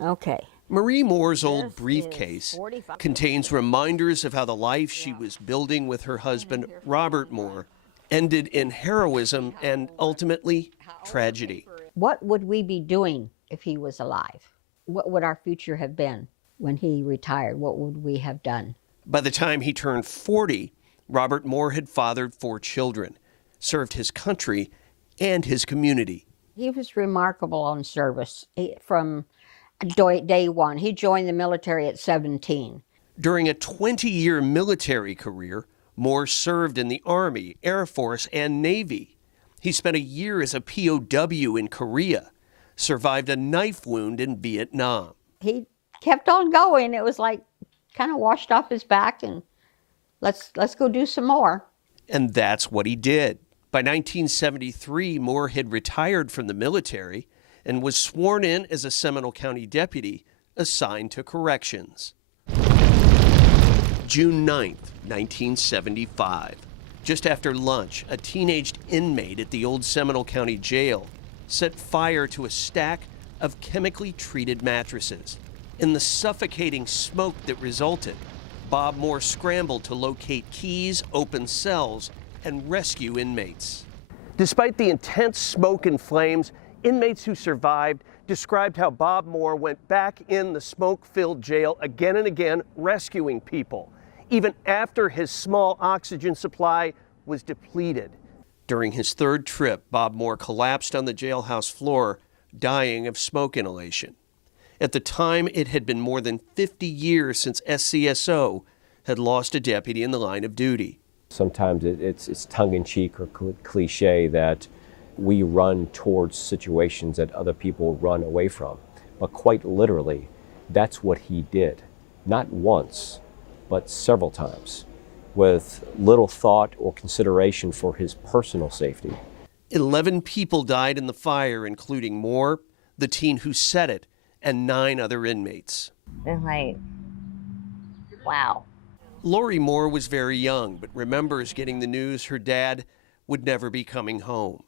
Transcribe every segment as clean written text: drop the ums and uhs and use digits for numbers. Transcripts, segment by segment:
Okay. Marie Moore's old This briefcase is 45. contains reminders of how the life she was building with her husband, Robert Moore, ended in heroism and ultimately tragedy. What would we be doing if he was alive? What would our future have been when he retired? What would we have done? By the time he turned 40, Robert Moore had fathered 4 children, served his country and his community. He was remarkable on service from day one. He joined the military at 17. During a 20-year military career, Moore served in the Army, Air Force, and Navy. He spent a year as a POW in Korea, survived a knife wound in Vietnam. He kept on going. It was like kind of washed off his back and let's go do some more. And that's what he did. By 1973, Moore had retired from the military and was sworn in as a Seminole County deputy assigned to corrections. June 9th, 1975. Just after lunch, a teenaged inmate at the old Seminole County jail set fire to a stack of chemically treated mattresses. In the suffocating smoke that resulted, Bob Moore scrambled to locate keys, open cells, and rescue inmates. Despite the intense smoke and flames, inmates who survived described how Bob Moore went back in the smoke-filled jail again and again, rescuing people, even after his small oxygen supply was depleted. During his 3rd trip, Bob Moore collapsed on the jailhouse floor, dying of smoke inhalation. At the time, it had been more than 50 years since SCSO had lost a deputy in the line of duty. Sometimes it's tongue-in-cheek or cliche that we run towards situations that other people run away from. But quite literally, that's what he did. Not once, but several times, with little thought or consideration for his personal safety. 11 people died in the fire, including Moore, the teen who set it, and 9 other inmates. It's like, wow. Lori Moore was very young, but remembers getting the news her dad would never be coming home.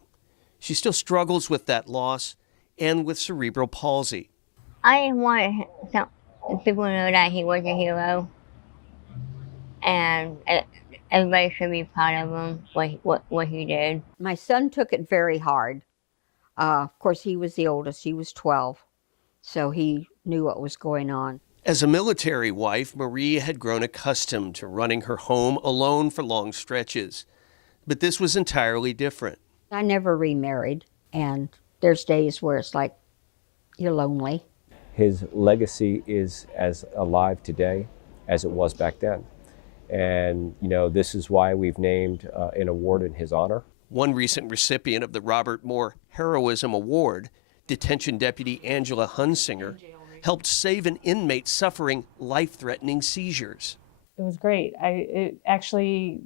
She still struggles with that loss and with cerebral palsy. I just want people to know that he was a hero, and everybody should be proud of him, what he did. My son took it very hard. Of course, he was the oldest. He was 12, so he knew what was going on. As a military wife, Marie had grown accustomed to running her home alone for long stretches. But this was entirely different. I never remarried, and there's days where it's like you're lonely. His legacy is as alive today as it was back then. And, you know, this is why we've named an award in his honor. One recent recipient of the Robert Moore Heroism Award, detention deputy Angela Hunsinger, helped save an inmate suffering life-threatening seizures. It was great. It actually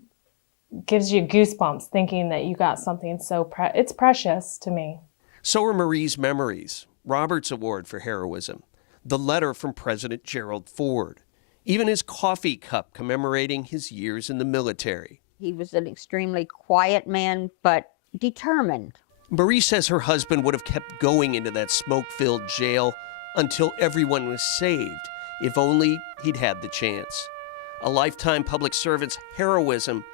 gives you goosebumps thinking that you got something so it's precious to me. So are Marie's memories, Robert's Award for Heroism, the letter from President Gerald Ford, even his coffee cup commemorating his years in the military. He was an extremely quiet man, but determined. Marie says her husband would have kept going into that smoke-filled jail until everyone was saved, if only he'd had the chance. A lifetime public servant's heroism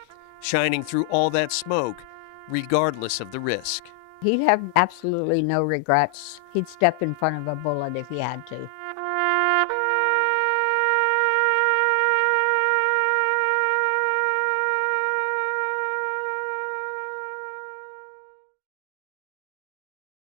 shining through all that smoke, regardless of the risk. He'd have absolutely no regrets. He'd step in front of a bullet if he had to.